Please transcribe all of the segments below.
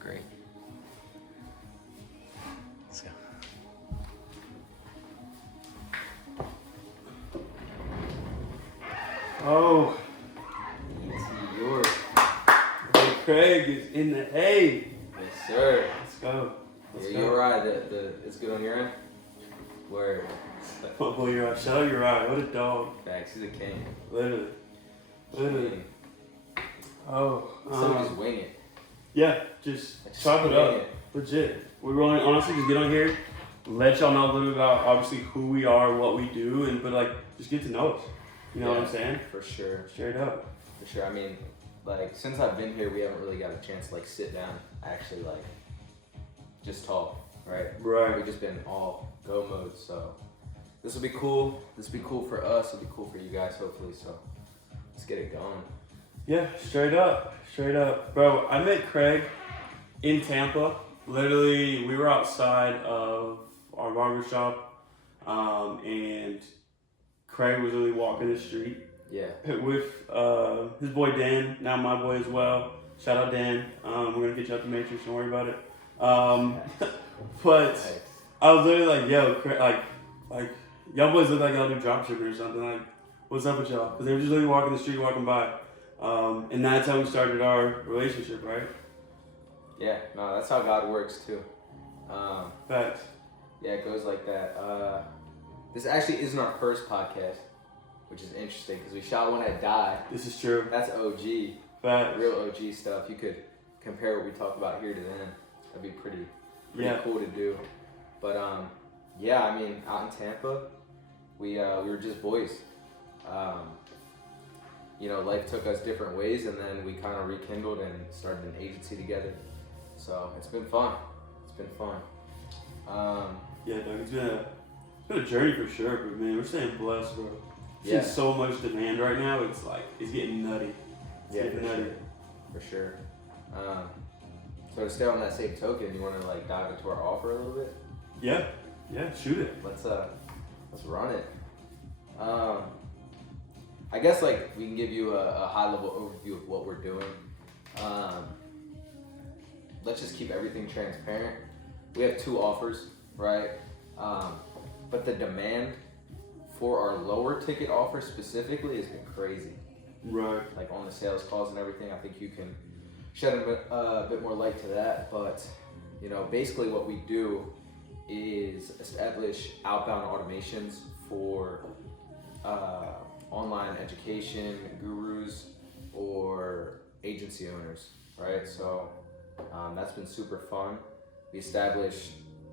Great. Let's go. Oh, Easy, yours. hey, Craig is in the A. Yes, sir. Let's go. Let's go. You're right. It's good on your end. Word. Oh boy, you're right. Shout out, you're right. What a dog. Facts. He's a king. Literally. Literally. Oh. Somebody's wing it. Yeah, just Just chop it wing up. it. Legit. We were only honestly just get on here, let y'all know a little bit about obviously who we are, what we do, and but like just get to know us. You know what I'm saying? For sure. Straight up. For sure. I mean, like, since I've been here, we haven't really got a chance to, like, sit down, actually, like, just talk, right? Right. We've just been all go mode, so this will be cool. This will be cool for us. It'll be cool for you guys, hopefully, so let's get it going. Yeah, straight up. Straight up. Bro, I met Craig in Tampa. Literally, we were outside of our barbershop, and Craig was really walking the street. Yeah. With his boy Dan, now my boy as well. Shout out Dan. We're gonna get you out the Matrix. Don't worry about it. But I was literally like, yo, like y'all boys look like y'all do dropshipping or something. Like, what's up with y'all? Because they were just literally walking the street, walking by, and that's how we started our relationship, right? Yeah. No, that's how God works too. Facts. Yeah, it goes like that. This actually isn't our first podcast, which is interesting because we shot one at Die. This is true. That's OG. Facts. Real OG stuff. You could compare what we talk about here to then. That'd be pretty cool to do. But yeah, I mean, out in Tampa, we were just boys. You know, life took us different ways, and then we kind of rekindled and started an agency together. So it's been fun. It's been fun. Yeah, dog. It's been a journey for sure, but man, we're staying blessed, bro. Yeah. Seeing so much demand right now. It's like it's getting nutty. It's getting nutty. For sure. So to stay on that same token, you want to like dive into our offer a little bit? Yeah, shoot it. Let's run it. I guess like we can give you a high level overview of what we're doing. Let's just keep everything transparent. We have 2 offers, right? But the demand for our lower ticket offer specifically has been crazy. Right. Like on the sales calls and everything, I think you can shed a bit more light to that. But you know, basically what we do is establish outbound automations for online education gurus or agency owners, right? So that's been super fun.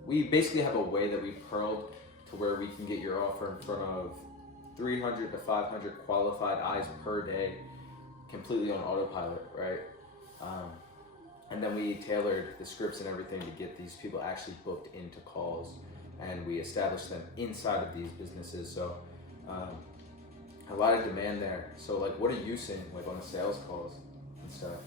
We basically have a way that we pearled to where we can get your offer in front of 300 to 500 qualified eyes per day, completely on autopilot, right? And then we tailored the scripts and everything to get these people actually booked into calls, and we established them inside of these businesses. So a lot of demand there. So like, what are you seeing like on the sales calls and stuff?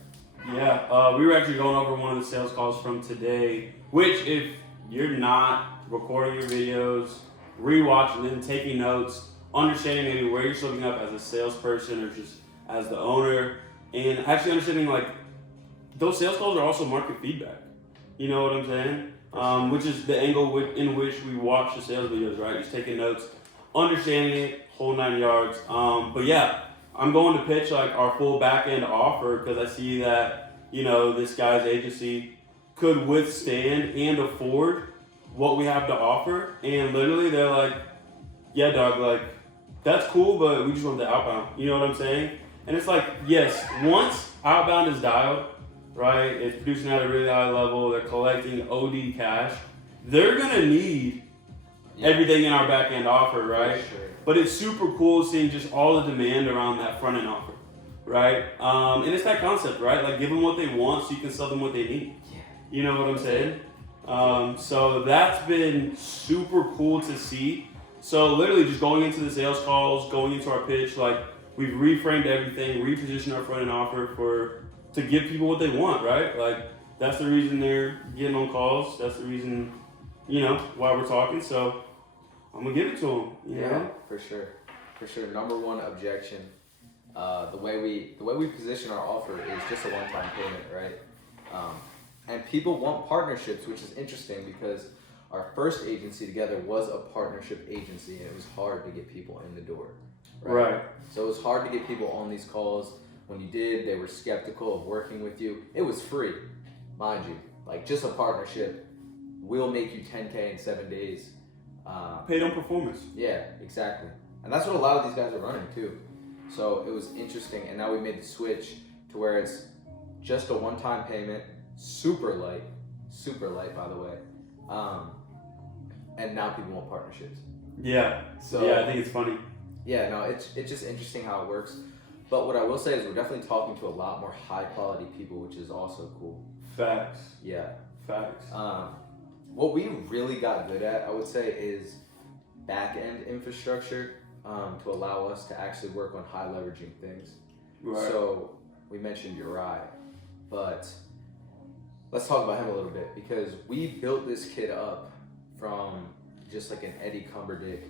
Yeah, we were actually going over one of the sales calls from today, which if you're not recording your videos, rewatching them, taking notes, understanding maybe where you're slipping up as a salesperson or just as the owner, and actually understanding like those sales calls are also market feedback. You know what I'm saying? Which is the angle in which we watch the sales videos, right? Just taking notes, understanding it, whole 9 yards. But yeah, I'm going to pitch like our full back end offer because I see that, you know, this guy's agency could withstand and afford what we have to offer. And literally they're like, yeah, dog, like that's cool, but we just want the outbound. You know what I'm saying? And it's like, yes, once outbound is dialed, right? It's producing at a really high level. They're collecting OD cash. They're gonna need everything in our back end offer, right? Sure. But it's super cool seeing just all the demand around that front end offer, right? And it's that concept, right? Like give them what they want so you can sell them what they need. Yeah. You know what I'm saying? So that's been super cool to see. So literally just going into the sales calls, going into our pitch, like we've reframed everything, repositioned our front end offer to give people what they want, right? Like that's the reason they're getting on calls. That's the reason, you know, why we're talking. So I'm gonna give it to them. You know? For sure. Number one objection. The way we position our offer is just a one-time payment, right? And people want partnerships, which is interesting because our first agency together was a partnership agency, and it was hard to get people in the door. Right. So it was hard to get people on these calls. When you did, they were skeptical of working with you. It was free, mind you. Like, just a partnership will make you 10K in 7 days. Paid on performance. Yeah, exactly. And that's what a lot of these guys are running too. So it was interesting, and now we made the switch to where it's just a one-time payment, super light by the way. And now people want partnerships. Yeah. So yeah, I think it's funny. Yeah, no, it's just interesting how it works. But what I will say is we're definitely talking to a lot more high quality people, which is also cool. Facts. Yeah. Facts. What we really got good at, I would say, is back end infrastructure to allow us to actually work on high leveraging things. Right. So we mentioned Uriah, but let's talk about him a little bit because we built this kid up from just like an Eddie Cumberdick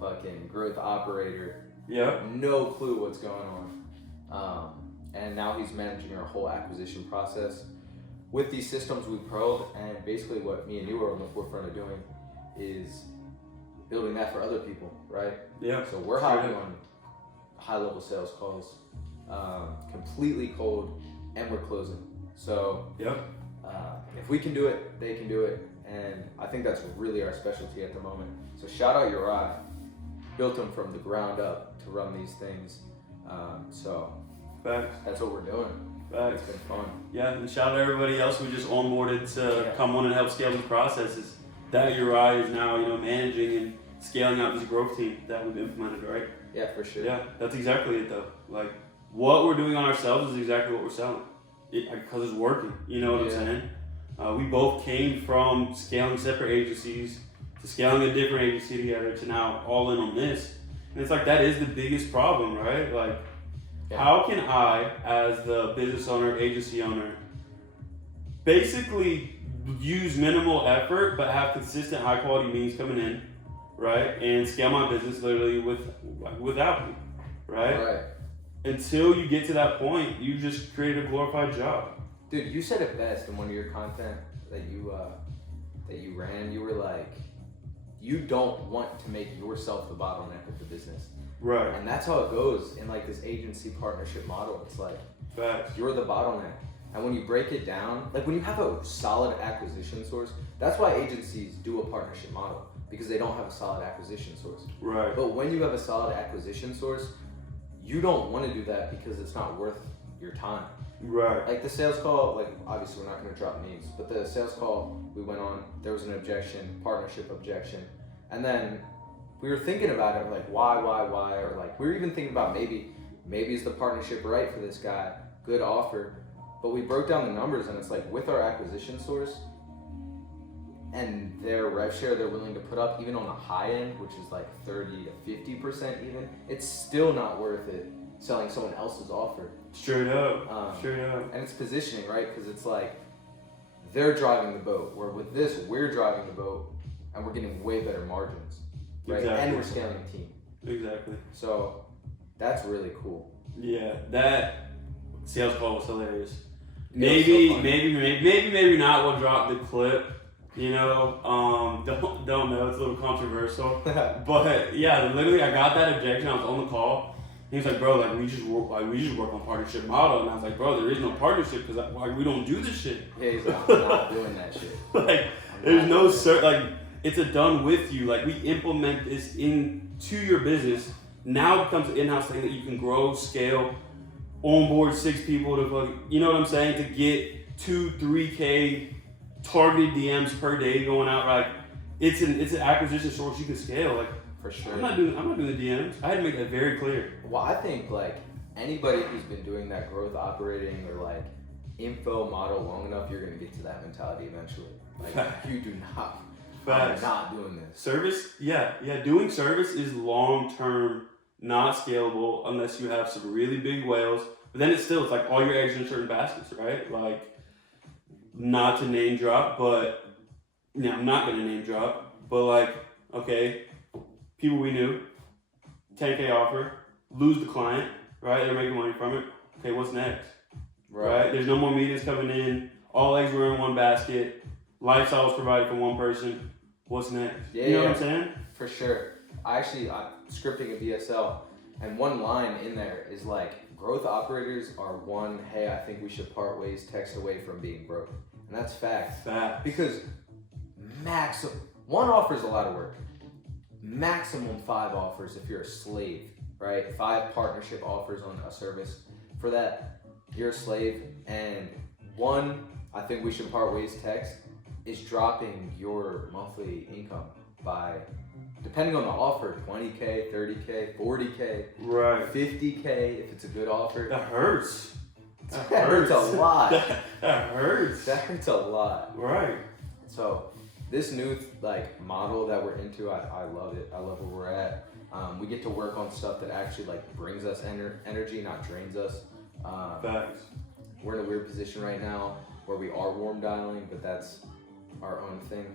fucking growth operator. Yeah. No clue what's going on. And now he's managing our whole acquisition process with these systems we pearled, and basically what me and you are on the forefront of doing is building that for other people, right? Yeah. So we're hopping on high level sales calls, completely cold, and we're closing. So if we can do it, they can do it, and I think that's really our specialty at the moment. So shout out Uriah, built him from the ground up to run these things. So Facts. that's what we're doing. Facts. It's been fun. Yeah, and shout out to everybody else who just onboarded to come on and help scale these processes. That Uriah is now, managing and scaling out this growth team that we've implemented, right? Yeah, for sure. Yeah, that's exactly it though. Like, what we're doing on ourselves is exactly what we're selling. Because it's working, you know what I'm saying? We both came from scaling separate agencies to scaling a different agency together to now all in on this. And it's like, that is the biggest problem, right? Like, how can I, as the business owner, agency owner, basically use minimal effort but have consistent high quality means coming in, right? And scale my business literally without me, right? Until you get to that point, you just create a glorified job. Dude, you said it best in one of your content that you ran. You were like, you don't want to make yourself the bottleneck of the business. Right. And that's how it goes in like this agency partnership model. It's like, facts. You're the bottleneck. And when you break it down, like when you have a solid acquisition source, that's why agencies do a partnership model, because they don't have a solid acquisition source. Right. But when you have a solid acquisition source, you don't want to do that because it's not worth your time. Right. Like the sales call, like obviously we're not going to drop names, but the sales call we went on, there was an objection, partnership objection. And then we were thinking about it, like why, or like we were even thinking about maybe is the partnership right for this guy, good offer. But we broke down the numbers and it's like with our acquisition source and their rev share they're willing to put up even on the high end, which is like 30 to 50% even, it's still not worth it selling someone else's offer. Straight up. Straight up. And it's positioning, right? Because it's like they're driving the boat, where with this we're driving the boat and we're getting way better margins, right? Exactly. And we're scaling a team. Exactly. So that's really cool. Yeah, that sales call was hilarious. Maybe not. We'll drop the clip. Don't know. It's a little controversial. But yeah, literally, I got that objection. I was on the call. He was like, "Bro, like we just work on partnership model." And I was like, "Bro, there is no partnership because we don't do this shit." Yeah, he's like, I'm not doing that shit. Like, there's no it's a done with you. Like, we implement this into your business. Now it becomes an in-house thing that you can grow, scale, onboard 6 people to you know what I'm saying, to get 2-3K targeted DMs per day going out. Like, it's an acquisition source you can scale. Like, for sure. I'm not doing the DMs. I had to make that very clear. Well, I think like anybody who's been doing that growth operating or like info model long enough, you're gonna get to that mentality eventually. Like you do not. I'm not doing this. Service, yeah. Doing service is long term, not scalable unless you have some really big whales. But then it's like all your eggs in certain baskets, right? Like, not to name drop, but I'm not gonna name drop. But like, okay, people we knew, 10K offer, lose the client, right? They're making money from it. Okay, what's next? Right? There's no more meetings coming in. All eggs were in one basket. Lifestyle was provided for one person. What's next? Yeah, you know yeah, what I'm saying? For sure. I'm scripting a BSL, and one line in there is like, growth operators are one, hey, I think we should part ways text away from being broke. And that's fact. Fact. Because one offer is a lot of work. Maximum 5 offers if you're a slave, right? 5 partnership offers on a service. For that, you're a slave. And one, I think we should part ways text is dropping your monthly income by, depending on the offer, 20K, 30K, 40K, Right. 50K if it's a good offer. That hurts. That hurts a lot. That hurts. That hurts a lot. Right. So this new like model that we're into, I love it. I love where we're at. We get to work on stuff that actually like brings us energy, not drains us. Facts. We're in a weird position right now where we are warm dialing, but that's our own thing.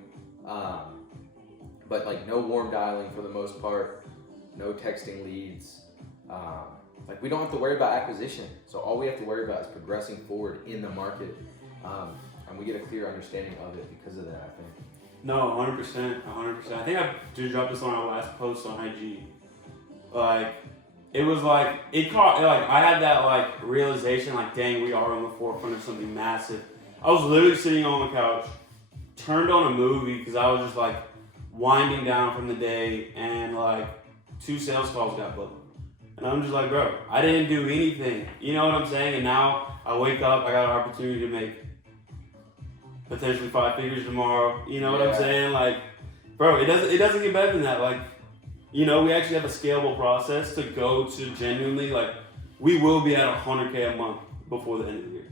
But like no warm dialing for the most part, no texting leads. Like we don't have to worry about acquisition. So all we have to worry about is progressing forward in the market. And we get a clear understanding of it because of that, I think. No, 100%. 100%. I think I just dropped this on our last post on IG. Like, it was like, I had that like realization, like, dang, we are on the forefront of something massive. I was literally sitting on the couch, turned on a movie because I was just like winding down from the day, and like 2 sales calls got booked. And I'm just like, bro, I didn't do anything. You know what I'm saying? And now I wake up, I got an opportunity to make potentially 5 figures tomorrow. You know what I'm saying? Like, bro, it doesn't get better than that. Like, you know, we actually have a scalable process to go to genuinely, like, we will be at 100K a month before the end of the year.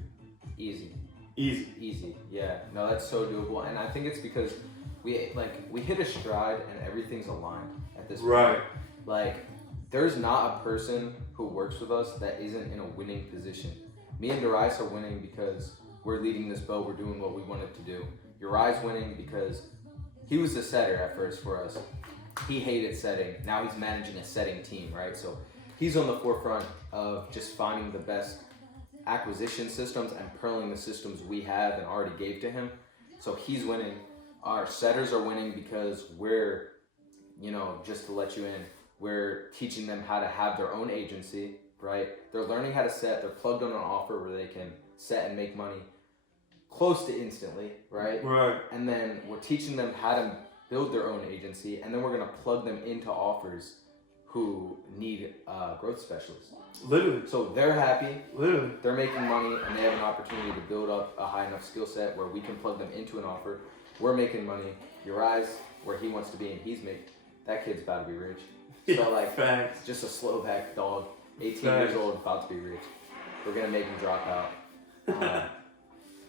Easy. Yeah. No, that's so doable. And I think it's because we hit a stride and everything's aligned at this point. Right. Like, there's not a person who works with us that isn't in a winning position. Me and Darius are winning because we're leading this boat. We're doing what we wanted to do. Uriah's winning because he was the setter at first for us. He hated setting. Now he's managing a setting team, right? So he's on the forefront of just finding the best acquisition systems and pearling the systems we have and already gave to him. So he's winning. Our setters are winning because we're, just to let you in, we're teaching them how to have their own agency, right? They're learning how to set. They're plugged on an offer where they can set and make money close to instantly, right? Right. And then we're teaching them how to build their own agency, and then we're gonna plug them into offers who need growth specialists. Literally. So they're happy. Literally. They're making money, and they have an opportunity to build up a high enough skill set where we can plug them into an offer. We're making money. Uriah's where he wants to be, and that kid's about to be rich. So like, Facts. just a slow back dog, 18 Facts. years old, about to be rich. We're gonna make him drop out.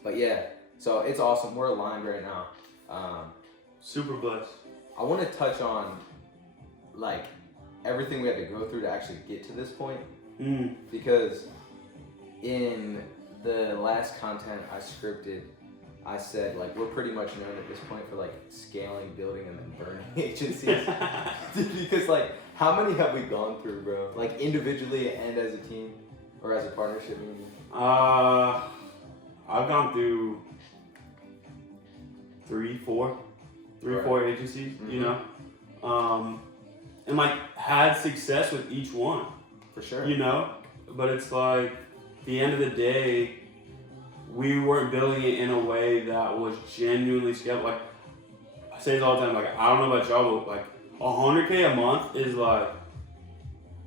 But yeah, so it's awesome. We're aligned right now. Super blessed. I want to touch on like everything we had to go through to actually get to this point, because in the last content I scripted, I said like we're pretty much known at this point for like scaling, building, and then burning agencies. Because like how many have we gone through, bro? Like individually and as a team or as a partnership maybe? I've gone through 3-4 agencies, and like had success with each one. For sure. But it's like at the end of the day, we weren't building it in a way that was genuinely scalable. Like I say this all the time, like I don't know about y'all, but like 100K a month is like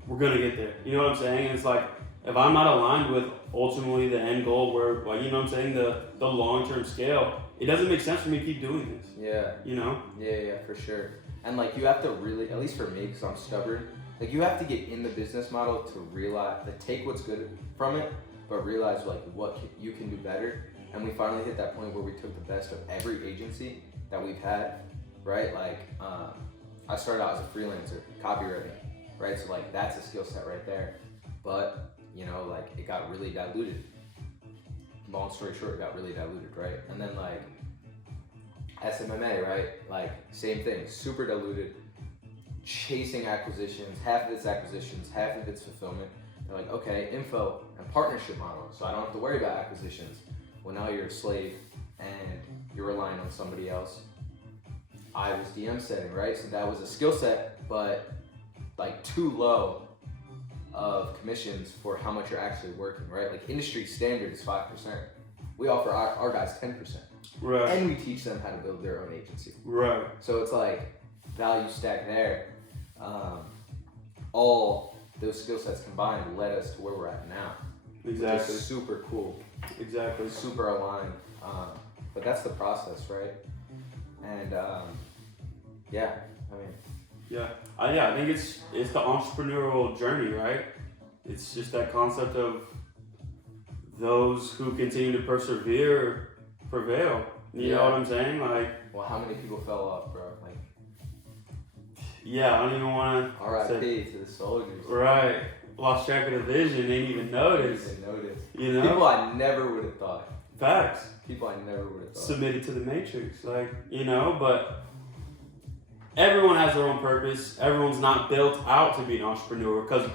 we're gonna get there. You know what I'm saying? And it's like if I'm not aligned with ultimately the end goal where like the long-term scale, it doesn't make sense for me to keep doing this. Yeah. Yeah, for sure. And like you have to really, at least for me, because I'm stubborn, like you have to get in the business model to realize, to take what's good from it, but realize like what you can do better. And we finally hit that point where we took the best of every agency that we've had, right? Like I started out as a freelancer, copywriting, right? So like that's a skill set right there. But like it got really diluted. Long story short, it got really diluted, right? And then like SMMA, right? Like same thing, super diluted, chasing acquisitions, half of it's acquisitions, half of it's fulfillment. They're like, okay, info and partnership model, so I don't have to worry about acquisitions. well, now you're a slave and you're relying on somebody else. I was DM setting, right? So that was a skill set, but like too low of commissions for how much you're actually working, right? Like industry standard is 5%. We offer our guys 10%. Right. And we teach them how to build their own agency. Right. So it's like value stack there. All those skill sets combined led us to where we're at now. Exactly. Which is super cool. Exactly. Super aligned. But that's the process, right? And yeah, I mean. Yeah, I think it's the entrepreneurial journey, right? It's just that concept of those who continue to persevere prevail. You know what I'm saying? Like, well, how many people fell off, bro? Like, yeah, I don't even want to. R.I.P. to the soldiers. Right, lost track of the vision. Didn't even notice. You know, people I never would have thought. Facts. People I never would have thought. Submitted to the matrix, like, you know, but. Everyone has their own purpose. Everyone's not built out to be an entrepreneur because,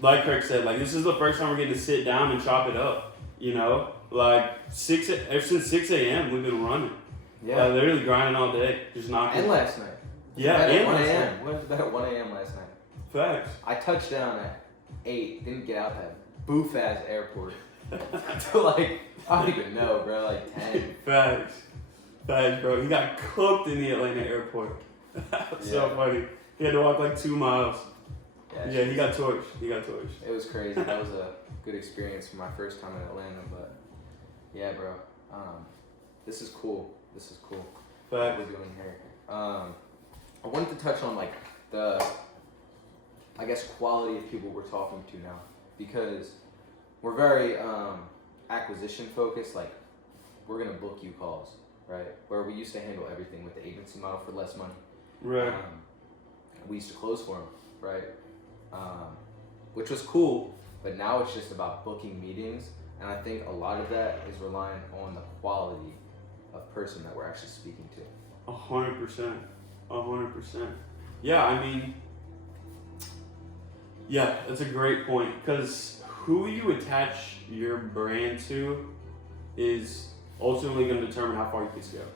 like Craig said, like this is the first time we're getting to sit down and chop it up. You know, like ever since 6 a.m. we've been running. Yeah, literally grinding all day, just knocking. And last night. Yeah, and 1 last a.m. night. We went to bed at 1 a.m. last night. Facts. I touched down at 8. Didn't get out that boof ass airport until like I don't even know, bro. Like 10. Facts, bro. He got cooked in the Atlanta airport. That's so funny. He had to walk like 2 miles. Yeah, he got torched. It was crazy. That was a good experience for my first time in Atlanta, but yeah, bro. This is cool. What we're doing here. I wanted to touch on like the, I guess, quality of people we're talking to now, because we're very acquisition focused. Like, we're gonna book you calls, right? Where we used to handle everything with the agency model for less money. Right. We used to close for them, right? Which was cool, but now it's just about booking meetings, and I think a lot of that is relying on the quality of person that we're actually speaking to. 100%. Yeah, I mean, yeah, that's a great point, because who you attach your brand to is ultimately going to determine how far you can scale.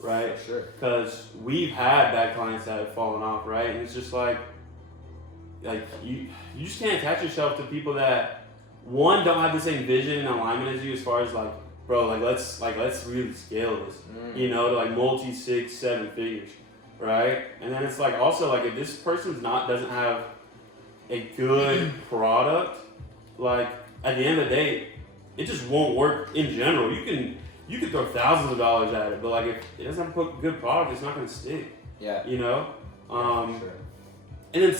Right? For sure. Because we've had bad clients that have fallen off, right? And it's just like you just can't attach yourself to people that, one, don't have the same vision and alignment as you, as far as like, bro, let's really scale this, you know, to like multi 6, 7 figures, right? And then it's like also like if this person's doesn't have a good product, like at the end of the day, it just won't work in general. You can throw thousands of dollars at it, but like if it doesn't have a good product, it's not gonna stick. Yeah. You know? For sure. And then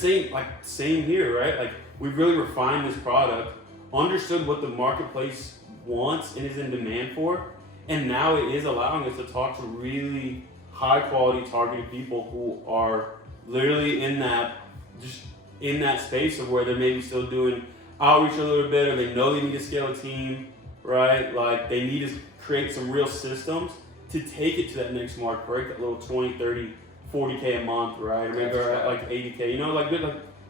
same here, right? Like we've really refined this product, understood what the marketplace wants and is in demand for, and now it is allowing us to talk to really high quality targeted people who are literally in that space of where they're maybe still doing outreach a little bit, or they know they need to scale a team, right? Like they need to create some real systems to take it to that next mark, break that little 20, 30, 40K a month, right? Or maybe they're at like 80K, you know, like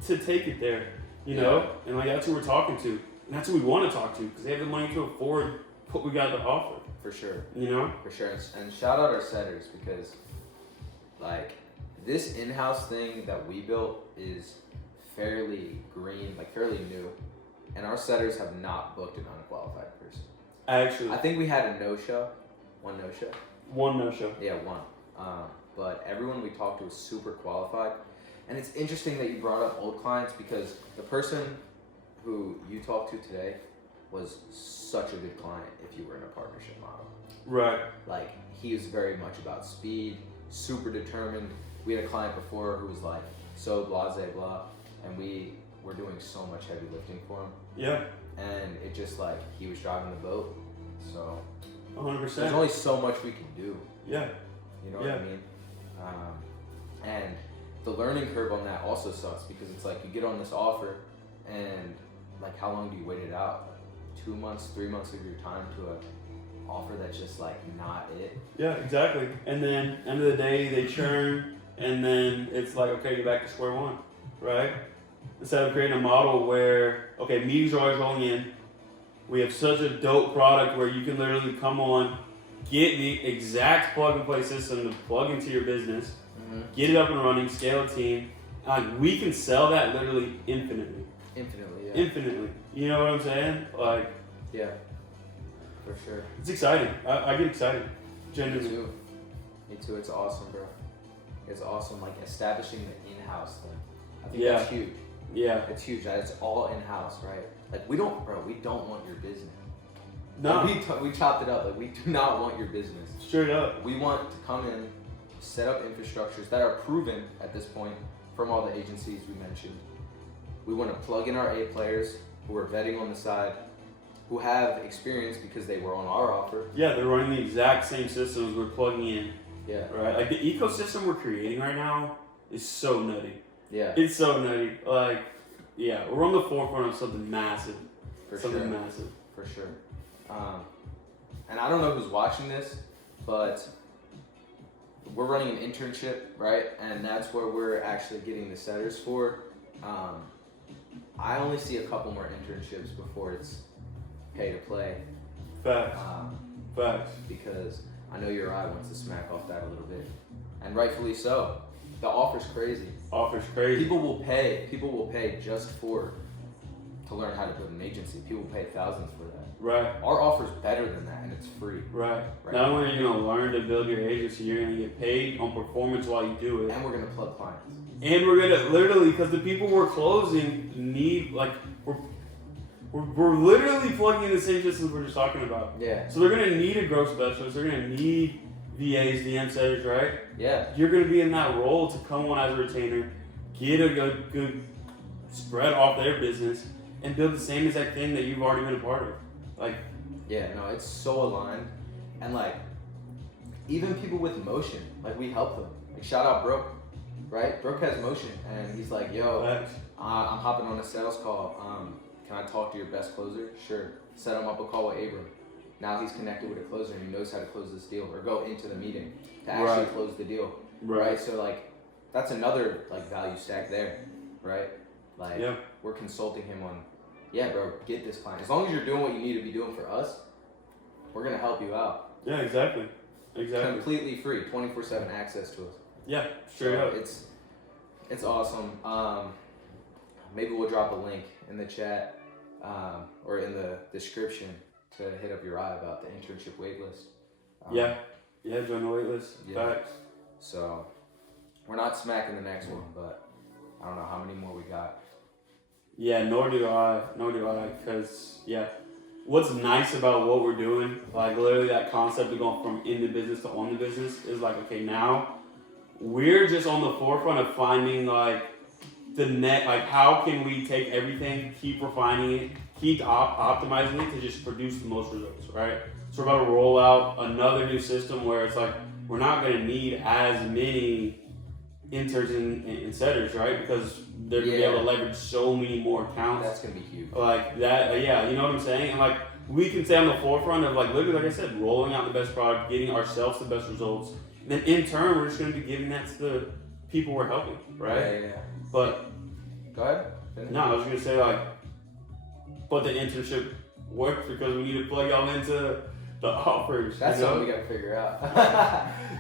to take it there, you know? And like that's who we're talking to. And that's who we want to talk to, because they have the money to afford what we got to offer. For sure. You know? For sure. And shout out our setters, because like this in-house thing that we built is fairly green, like fairly new. And our setters have not booked an unqualified person. Actually, I think we had a no-show. One no-show. One no-show. Yeah, one. But everyone we talked to was super qualified. And it's interesting that you brought up old clients, because the person who you talked to today was such a good client if you were in a partnership model. Right. Like, he was very much about speed, super determined. We had a client before who was like so blah, and we were doing so much heavy lifting for him. Yeah. And it just like, he was driving the boat. So 100%. there's only so much we can do. Yeah. You know what I mean? And the learning curve on that also sucks, because it's like you get on this offer and like, how long do you wait it out? 2 months, 3 months of your time to a offer that's just like not it. Yeah, exactly. And then end of the day they churn, and then it's like, okay, you're back to square one, right? Instead of creating a model where, okay, meetings are always rolling in, We have such a dope product where you can literally come on, get the exact plug and play system to plug into your business, get it up and running, scale a team. We can sell that literally infinitely. Infinitely, yeah. Infinitely. You know what I'm saying? Like, yeah, for sure. it's exciting. I get excited. Genuinely. Me too. Me too. It's awesome, bro. It's awesome. Like establishing the in-house thing. I think that's huge. Yeah. It's huge. It's all in-house, right? Like we don't want your business. No. Like, we chopped it up. Like we do not want your business. Straight up. We want to come in, set up infrastructures that are proven at this point from all the agencies we mentioned. We want to plug in our A players who are vetting on the side, who have experience because they were on our offer. Yeah, they're running the exact same systems we're plugging in. Yeah. Right? Like the ecosystem we're creating right now is so nutty. Yeah. It's so nutty. Like, yeah, we're on the forefront of something massive. For something sure. massive. For sure. And I don't know who's watching this, but we're running an internship, right? And that's where we're actually getting the setters for. I only see a couple more internships before it's pay to play. Facts. Facts. Because I know your eye wants to smack off that a little bit, and rightfully so. The offer's crazy. Offer's crazy. People will pay just to learn how to build an agency. People pay thousands for that. Right. Our offer's better than that, and it's free. Right. Not only are you gonna learn to build your agency, you're gonna get paid on performance while you do it. And we're gonna plug clients. And we're gonna literally, because the people we're closing need, like, we're literally plugging in the same systems we're just talking about. Yeah. So they're gonna need a growth specialist. They're gonna need VAs, DM setters, right? Yeah. You're gonna be in that role to come on as a retainer, get a good spread off their business, and build the same exact thing that you've already been a part of. Like, yeah, no, it's so aligned, and like, even people with motion, like we help them. Like shout out Brooke, right? Brooke has motion, and he's like, yo, I'm hopping on a sales call. Can I talk to your best closer? Sure. Set him up a call with Abram. Now he's connected with a closer and he knows how to close this deal or go into the meeting to actually close the deal. Right. So like, that's another like value stack there, right? Like we're consulting him on, yeah, bro, get this client. As long as you're doing what you need to be doing for us, we're gonna help you out. Yeah, exactly. Exactly. Completely free, 24/7 access to us. Yeah, straight up. It's awesome. Maybe we'll drop a link in the chat or in the description to hit up your eye about the internship waitlist. Yeah, join the waitlist. Yeah. Facts. So we're not smacking the next one, but I don't know how many more we got. Yeah, nor do I, because, what's nice about what we're doing, like literally that concept of going from in the business to on the business is like, okay, now we're just on the forefront of finding like the net, like how can we take everything, keep refining it, keep optimizing it to just produce the most results, right? So we're about to roll out another new system where it's like, we're not going to need as many interns and setters, right? Because they're going to be able to leverage so many more accounts. That's going to be huge. Like that, you know what I'm saying? And like, we can stay on the forefront of like, literally, like I said, rolling out the best product, getting ourselves the best results. And then in turn, we're just going to be giving that to the people we're helping, right? Yeah. But, go ahead. Finish. No, I was going to say like, but the internship works because we need to plug y'all into the offers. That's something we got to figure out.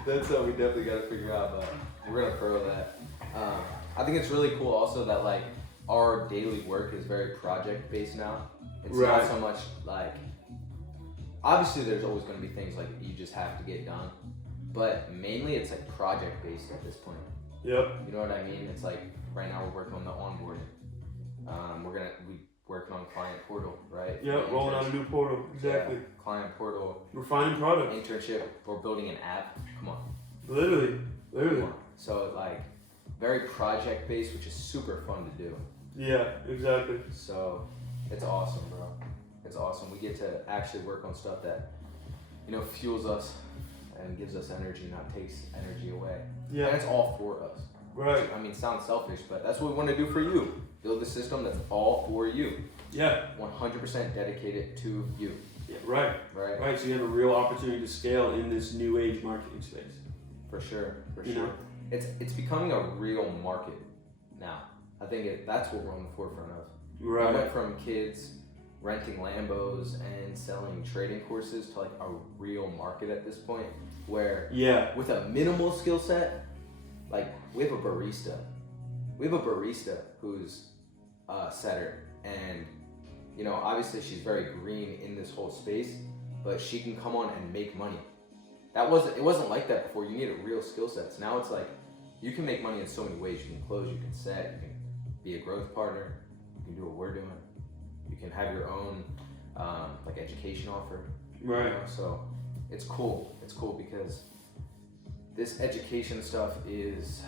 That's something we definitely got to figure out, but we're going to throw that. I think it's really cool also that like our daily work is very project based now. It's not so much like, obviously there's always going to be things like you just have to get done, but mainly it's like project based at this point. Yep. You know what I mean? It's like right now we're working on the onboarding. We working on client portal, right? Yep, rolling out a new portal. Exactly. Yeah, client portal. Refining product. Internship. We're building an app. Come on. Literally. Come on. So like very project based, which is super fun to do. Yeah, exactly. So it's awesome, bro. It's awesome. We get to actually work on stuff that, fuels us and gives us energy, not takes energy away. Yeah. And it's all for us. Right. I mean, it sounds selfish, but that's what we want to do for you. Build a system that's all for you. Yeah. 100% dedicated to you. Yeah, right. So you have a real opportunity to scale in this new age marketing space. For sure. You know? It's becoming a real market now. I think that's what we're on the forefront of. Right. We went from kids renting Lambos and selling trading courses to like a real market at this point, where with a minimal skill set, like we have a barista who's a setter, and you know, obviously she's very green in this whole space, but she can come on and make money. It wasn't like that before. You needed real skill sets. Now it's like you can make money in so many ways. You can close, you can set, you can be a growth partner, you can do what we're doing, you can have your own like education offer. Right. You know? So it's cool. It's cool because this education stuff it's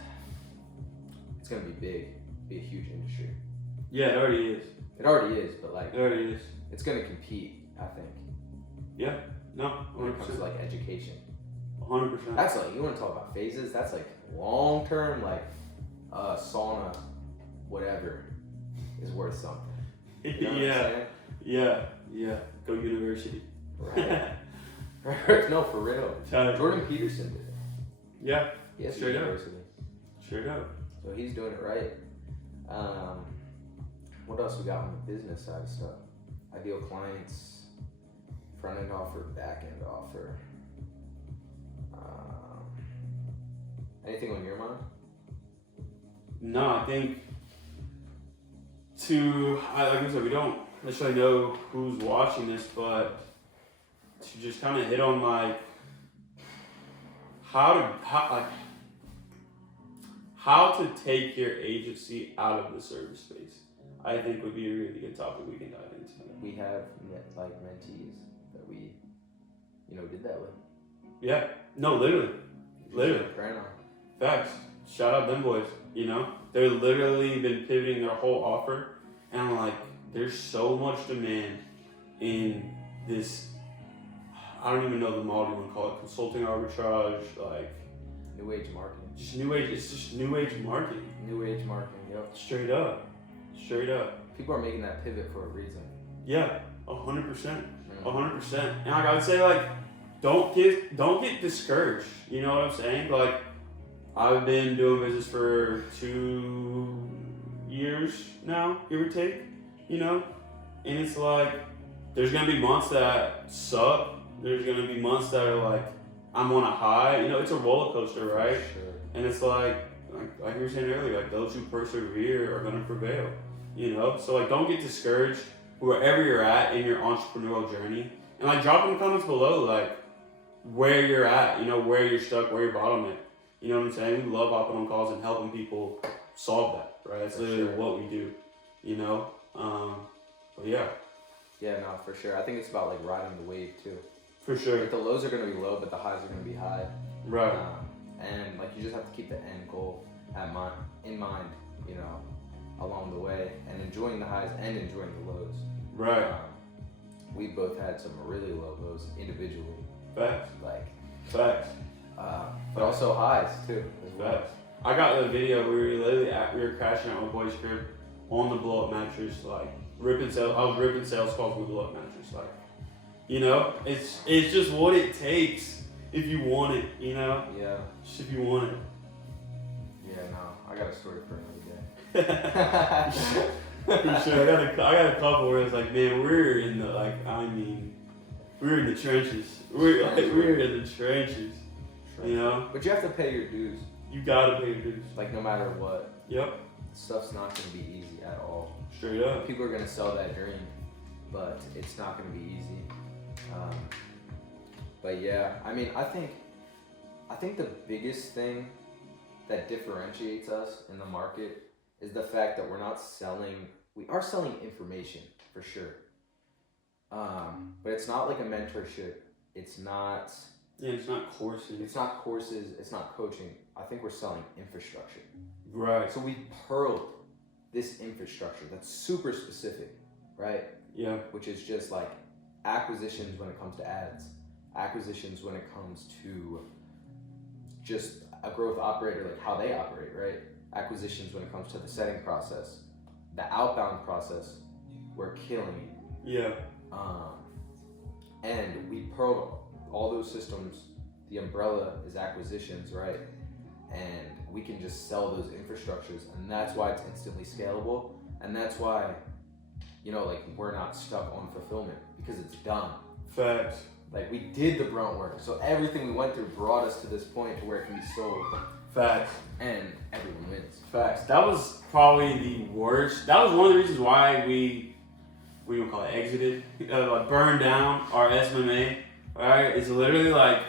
gonna be big, be a huge industry. Yeah, it already is. It already is, but like It already is. it's gonna compete, I think. Yeah. No. 100%. When it comes to like education. 100%. That's like, you want to talk about phases? That's like long term, like sauna, whatever, is worth something. You know what I'm saying? Yeah. Go university. Right. Right. No, for real. Jordan Peterson did it. Yeah. He has Straight up. university. Straight up. So he's doing it right. What else we got on the business side of stuff? Ideal clients, front end offer, back end offer. Anything on your mind? No, I think like I said, we don't necessarily know who's watching this, but to just kind of hit on like how to take your agency out of the service space, I think would be a really good topic we can dive into. We have like mentees that we, you know, did that with. Yeah. No, literally. Right on. Facts. Shout out them boys. You know, they're literally been pivoting their whole offer, and I'm like, there's so much demand in this. I don't even know the model you want to call it. Consulting arbitrage, like New age marketing. just new age. It's just new age marketing. New age marketing. Yep. Straight up. People are making that pivot for a reason. Yeah, 100%. 100%. And like I would say, like, don't get discouraged. You know what I'm saying? Like, I've been doing business for 2 years now, give or take. You know, and it's like there's gonna be months that suck. There's gonna be months that are like I'm on a high. You know, it's a roller coaster, right? Sure. And it's like you were saying earlier, like those who persevere are gonna prevail. You know, so like don't get discouraged wherever you're at in your entrepreneurial journey, and like drop in the comments below like where you're at, you know, where you're stuck, where you're bottleneck. You know what I'm saying? We love hopping on calls and helping people solve that, right? That's literally what we do, you know? But yeah. Yeah, no, for sure. I think it's about like riding the wave too. For sure. Like the lows are gonna be low, but the highs are gonna be high. Right. And like you just have to keep the end goal in mind, you know, along the way, and enjoying the highs and enjoying the lows. Right. We both had some really low lows individually. Facts. Like. Facts. But also highs too, as well. Facts. I got the video where we were crashing out my boy's crib on the blow up mattress, like I was ripping sales calls with the blow up mattress, like, you know, it's just what it takes if you want it, you know. Yeah. Just if you want it. Yeah, no, I got a story for another day. For sure. I got a couple where it's like, man, we're in the trenches. We're in the trenches. You know? But you have to pay your dues. You gotta pay your dues. Like no matter what. Yep. Stuff's not gonna be easy at all. Straight up. People are gonna sell that dream, but it's not gonna be easy. But yeah, I mean, I think the biggest thing that differentiates us in the market is the fact that we are selling information for sure. But it's not like a mentorship. It's not courses. It's not courses. It's not coaching. I think we're selling infrastructure. Right. So we pearled this infrastructure that's super specific, right? Yeah. Which is just like acquisitions when it comes to ads, acquisitions when it comes to just a growth operator, like how they operate, right? Acquisitions when it comes to the setting process, the outbound process, we're killing it. Yeah. And we pearled all those systems. The umbrella is acquisitions, right? And we can just sell those infrastructures, and that's why it's instantly scalable, and that's why you know, like we're not stuck on fulfillment because it's done. Facts. Like we did the brunt work, so everything we went through brought us to this point to where it can be sold. Facts. And everyone wins. Facts. That was probably the worst. That was one of the reasons why we gonna call it exited, like burned down our SMMA. Right? It's literally like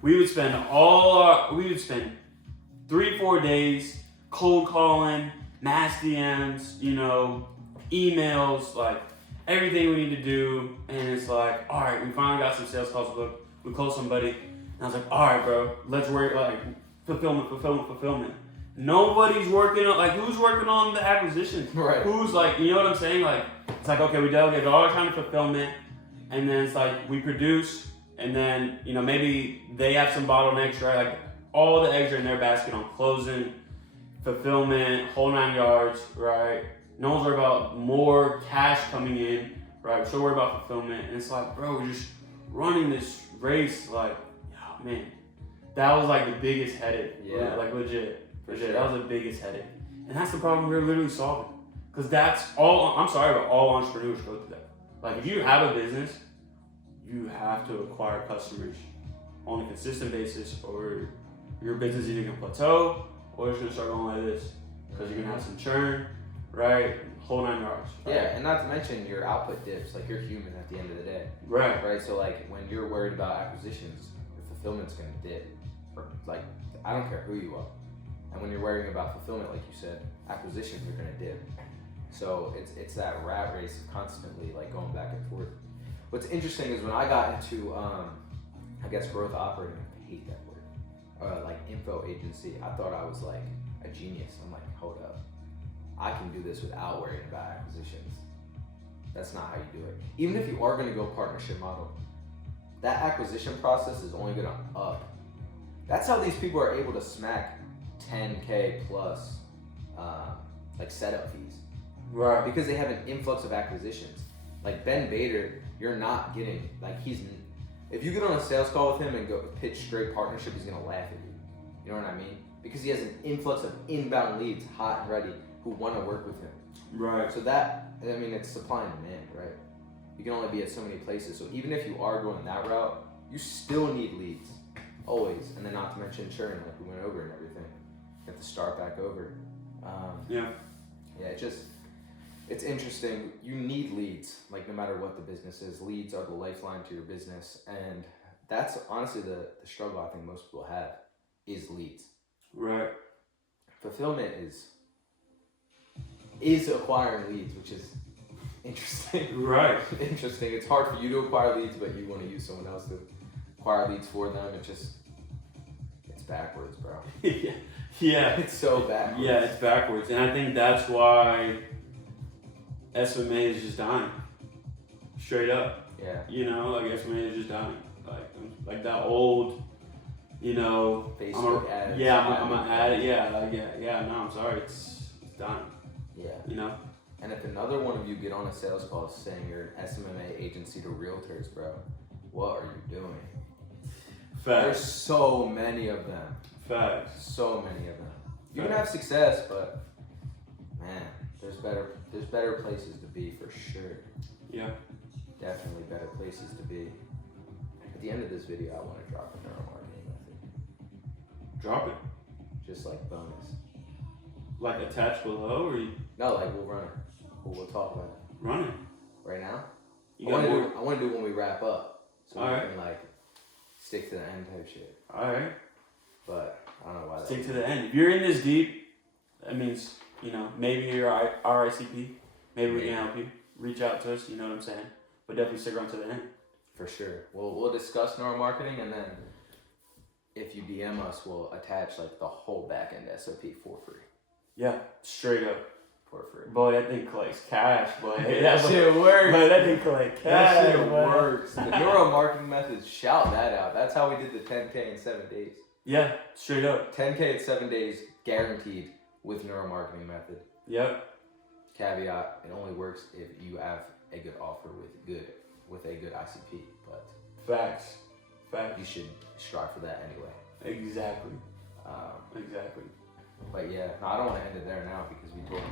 we would spend 3-4 days cold calling, mass DMs, you know, emails, like everything we need to do. And it's like, all right, we finally got some sales calls booked. We closed somebody. And I was like, all right, bro, let's work like fulfillment. Nobody's working on, like, who's working on the acquisitions? Right. Who's like, you know what I'm saying? Like, it's like, okay, we delegated all our time to fulfillment, and then it's like, we produce, and then, you know, maybe they have some bottlenecks, right? Like, all the eggs are in their basket on closing, fulfillment, whole 9 yards, right? No one's worried about more cash coming in, right? We're still worried about fulfillment, and it's like, bro, we're just running this race, like, oh, man. That was like the biggest headache. Yeah. Like legit. Sure. That was the biggest headache. And that's the problem we're literally solving. Because that's all, I'm sorry, but all entrepreneurs go through that. Like if you have a business, you have to acquire customers on a consistent basis, or your business is either going to plateau or it's going to start going like this. Because you're going to have some churn, right? Whole 9 yards. Right? Yeah, and not to mention your output dips. Like you're human at the end of the day. Right. Right? So like when you're worried about acquisitions, your fulfillment's going to dip. Or like, I don't care who you are. And when you're worrying about fulfillment, like you said, acquisitions are going to dip. So it's that rat race of constantly like going back and forth. What's interesting is when I got into, I guess, growth operating, I hate that word, like info agency, I thought I was like a genius. I'm like, hold up. I can do this without worrying about acquisitions. That's not how you do it. Even if you are going to go partnership model, that acquisition process is only going to up. That's how these people are able to smack 10K plus like setup fees. Right. Because they have an influx of acquisitions. Like Ben Bader, you're not getting, like if you get on a sales call with him and go pitch straight partnership, he's gonna laugh at you. You know what I mean? Because he has an influx of inbound leads, hot and ready, who want to work with him. Right. So that, I mean, it's supply and demand, right? You can only be at so many places. So even if you are going that route, you still need leads. Always. And then not to mention churn, like we went over and everything. You have to start back over. Yeah, it's interesting. You need leads, like no matter what the business is. Leads are the lifeline to your business. And that's honestly the struggle I think most people have is leads. Right. Fulfillment is acquiring leads, which is interesting. Right. Interesting. It's hard for you to acquire leads, but you want to use someone else to acquire leads for them. It's backwards, bro. Yeah. It's so backwards. Yeah, it's backwards. And I think that's why SMA is just dying. Straight up. Yeah. You know, like SMA is just dying. Like that old, you know, Facebook ads. Yeah, I'm gonna add it. Yeah, no, I'm sorry. It's dying. Yeah. You know? And if another one of you get on a sales call saying you're an SMMA agency to realtors, bro, what are you doing? There's Facts. so many of them. Facts. So many of them. You can Facts. have success, but man, there's better places to be for sure. Yeah. Definitely better places to be. At the end of this video, I want to drop a neuromarketing method. Drop it. Just like bonus. Like attached below, or you No, like we'll run it. We'll talk about it. run it? Right now? You I got more? want to do it when we wrap up. So we Alright. can like stick to the end type shit. Alright. But I don't know why Stick to the end. If you're in this deep, that means, you know, maybe you're RICP. Maybe we can help you. Reach out to us, you know what I'm saying? But definitely stick around to the end. For sure. We'll discuss neuromarketing, and then if you DM us, we'll attach like the whole back end SOP for free. Yeah, straight up. For free. Boy, that thing collects cash, boy. That shit works. Boy, that thing collects cash. That shit boy. works. The neuromarketing methods, shout that out. That's how we did the 10K in 7 days. Yeah, straight up. 10K in 7 days, guaranteed with neuromarketing method. Yep. Caveat: it only works if you have a good offer with a good ICP. But Facts. you should strive for that anyway. Exactly. Exactly. But yeah, no, I don't want to end it there now because we told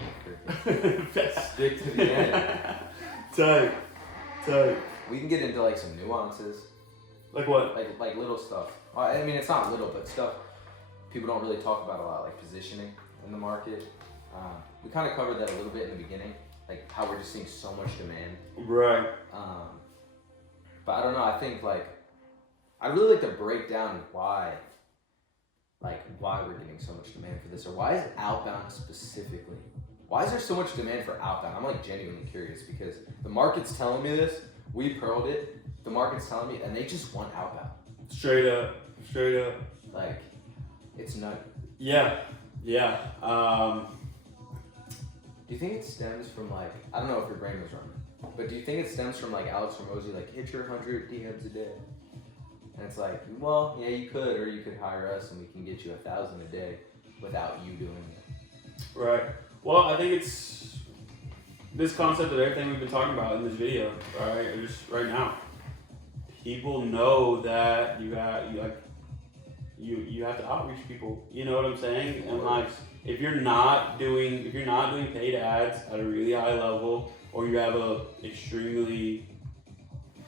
you to stick to the end. Tight. We can get into like some nuances, Like what? like little stuff. I mean, it's not little, but stuff people don't really talk about a lot, like positioning in the market. We kind of covered that a little bit in the beginning, like how we're just seeing so much demand. Right. But I don't know. I think like I'd really like to break down why we're getting so much demand for this, or why is outbound specifically? Why is there so much demand for outbound? I'm like genuinely curious because the market's telling me this. We pearled it. The market's telling me, and they just want outbound. Straight up. Like, it's nutty. Yeah. Do you think it stems from like, I don't know if your brain was running, but do you think it stems from like Alex Ramosi, like hit your 100 DMs a day? And it's like, well, yeah, you could, or you could hire us and we can get you 1,000 a day without you doing it. Right. Well, I think it's this concept of everything we've been talking about in this video, right? Or just right now. People know that you have to outreach people. You know what I'm saying? And like, if you're not doing paid ads at a really high level, or you have a extremely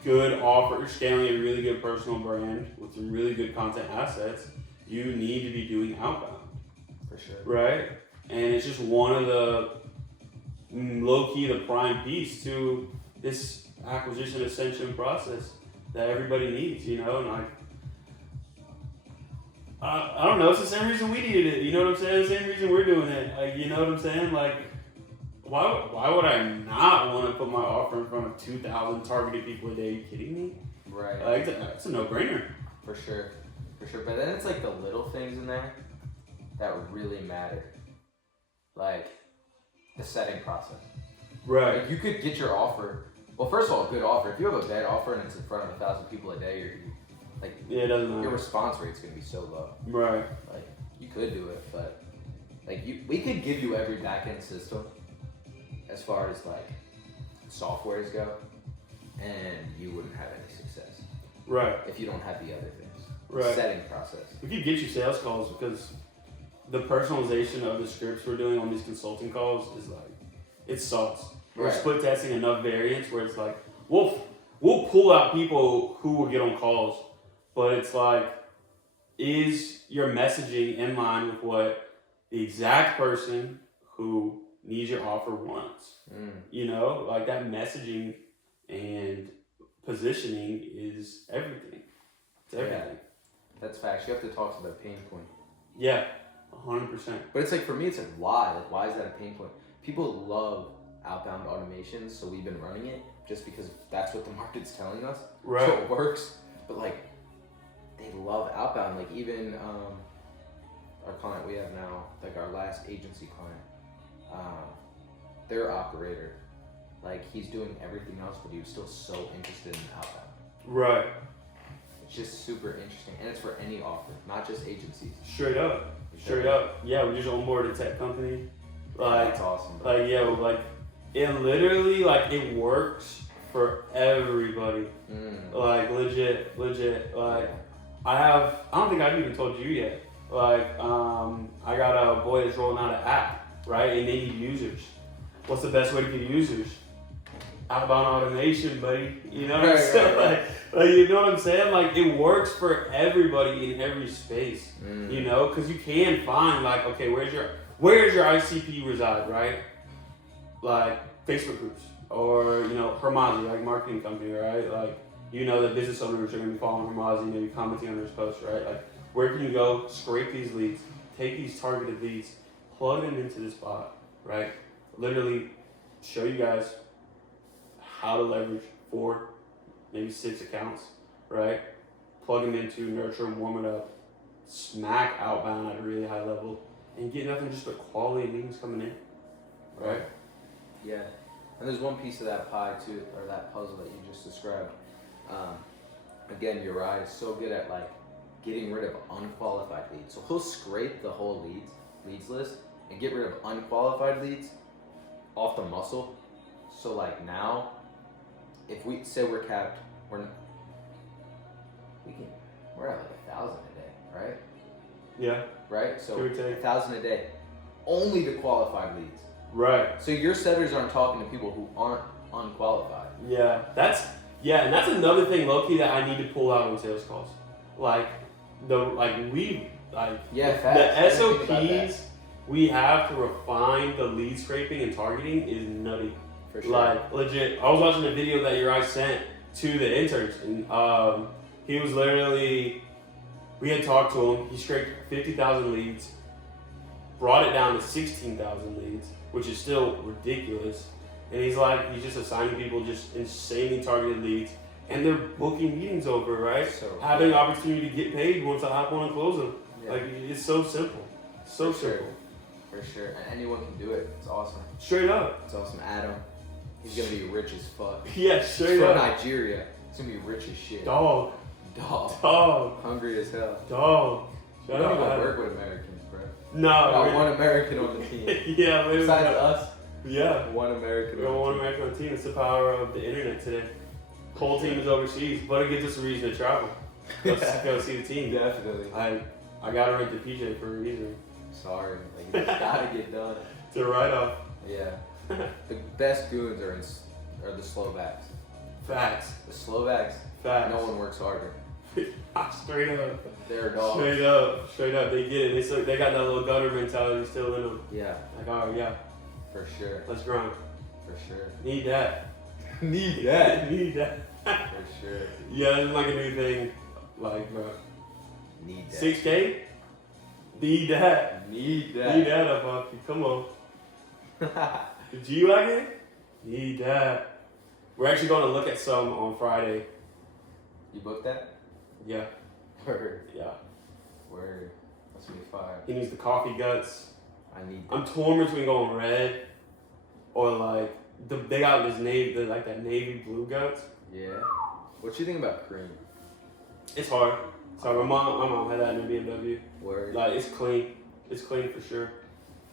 good offer, scaling a really good personal brand with some really good content assets, you need to be doing outbound. For sure. Right? And it's just one of the low-key, the prime piece to this acquisition ascension process that everybody needs, you know? And like, I don't know, it's the same reason we needed it, you know what I'm saying? The same reason we're doing it, like, you know what I'm saying? Like, why would I not want to put my offer in front of 2,000 targeted people a day? Are you kidding me? Right. Like, it's a no-brainer. For sure. But then it's like the little things in there that really matter. Like the setting process. Right. Like you could get your offer. Well, first of all, a good offer. If you have a bad offer and it's in front of 1,000 people a day, it doesn't matter. Your response rate's gonna be so low. Right. Like you could do it, but like we could give you every back-end system as far as like softwares go, and you wouldn't have any success. Right. If you don't have the other things. Right. Setting process. We could get you sales calls because the personalization of the scripts we're doing on these consulting calls is like, it's sauce. We're split testing enough variants where it's like, we'll pull out people who will get on calls, but it's like, is your messaging in line with what the exact person who needs your offer wants? You know, like that messaging and positioning is everything. It's everything. Yeah, that's facts. You have to talk to the pain point. Yeah, 100%. But it's like, for me, it's like, why? Like, why is that a pain point? People love outbound automations, so we've been running it just because that's what the market's telling us. Right. So it works. But like, they love outbound. Like even our client we have now, like our last agency client, their operator, like he's doing everything else, but he was still so interested in outbound. Right. It's just super interesting, and it's for any offer, not just agencies. Straight up. Yeah, we just onboarded a tech company. Like, that's awesome. Bro. Like, yeah, like it literally, like, it works for everybody. Like, legit. Like, I don't think I've even told you yet. Like, I got a boy that's rolling out an app, right? And they need users. What's the best way to get users? Outbound automation, buddy. You know what I'm saying? Right. Like, you know what I'm saying? Like, it works for everybody in every space. You know, because you can find, like, okay, where's your ICP reside, right? Like Facebook groups, or you know, Hermazi, like marketing company, right? Like, you know, the business owners are gonna be following Hermazi, maybe commenting on his posts, right? Like, where can you go? Scrape these leads, take these targeted leads, plug them into this bot, right? Literally show you guys how to leverage 4, maybe 6 accounts, right? Plug them into, nurture them, warm it up, smack outbound at a really high level, and get nothing just but quality meetings coming in, right? Yeah, and there's one piece of that pie too, or that puzzle that you just described. Again, Uriah is so good at like getting rid of unqualified leads. So he'll scrape the whole leads list and get rid of unqualified leads off the muscle. So like now, if we say we're capped, we're at like 1,000 a day, right? Yeah. Right. So Give or take. 1,000 a day, only the qualified leads. Right. So your setters aren't talking to people who aren't unqualified. Yeah, and that's another thing, low key, that I need to pull out on sales calls. Like Yeah, the facts. I didn't think about that. SOPs we have to refine the lead scraping and targeting is nutty. For sure. Like legit, I was watching a video that your guys sent to the interns, and he was literally, we had talked to him. He scraped 50,000 leads, brought it down to 16,000 leads, which is still ridiculous. And he's just assigning people just insanely targeted leads, and they're booking meetings over, right? So having the opportunity to get paid once I hop on and close them. Yeah. Like it's so simple, so For sure. simple. For sure. And anyone can do it. It's awesome. Straight up. It's awesome. Adam, he's gonna be rich as fuck. Yeah, He's straight from up. Nigeria. He's gonna be rich as shit. Dog. Dog. Hungry as hell. Dog. We don't work with Americans, bro. No. We got one American on the team. Yeah, literally. Besides us, Yeah. one American. We got one American on the team. It's the power of the internet today. Whole team is overseas, but it gives us a reason to travel. Let's go see the team. Definitely. I gotta rent the PJ for a reason. Sorry, like it's gotta get done. It's a write-off. Yeah. The best goons are the Slovaks. Facts. The Slovaks. Facts. No one works harder. Straight up. They're dogs. Straight up. They get it. They got that little gutter mentality still in them. Yeah. Like, oh yeah, For sure. let's grind. For sure. Need that. Need that. Need that. For sure. Yeah, it's like a new thing. Like, bro. Need that. 6K? Need that. Need that. Need that up off you. Come on. The G-Wagon? Need that. We're actually going to look at some on Friday. You booked that? Yeah. Word. Yeah. Word. That's gonna be fire. He needs the coffee guts. I need I'm torn between going red or like they got this that navy blue guts. Yeah. What you think about cream? It's hard. So my mom had that in a BMW. Word. Like it's clean. It's clean for sure.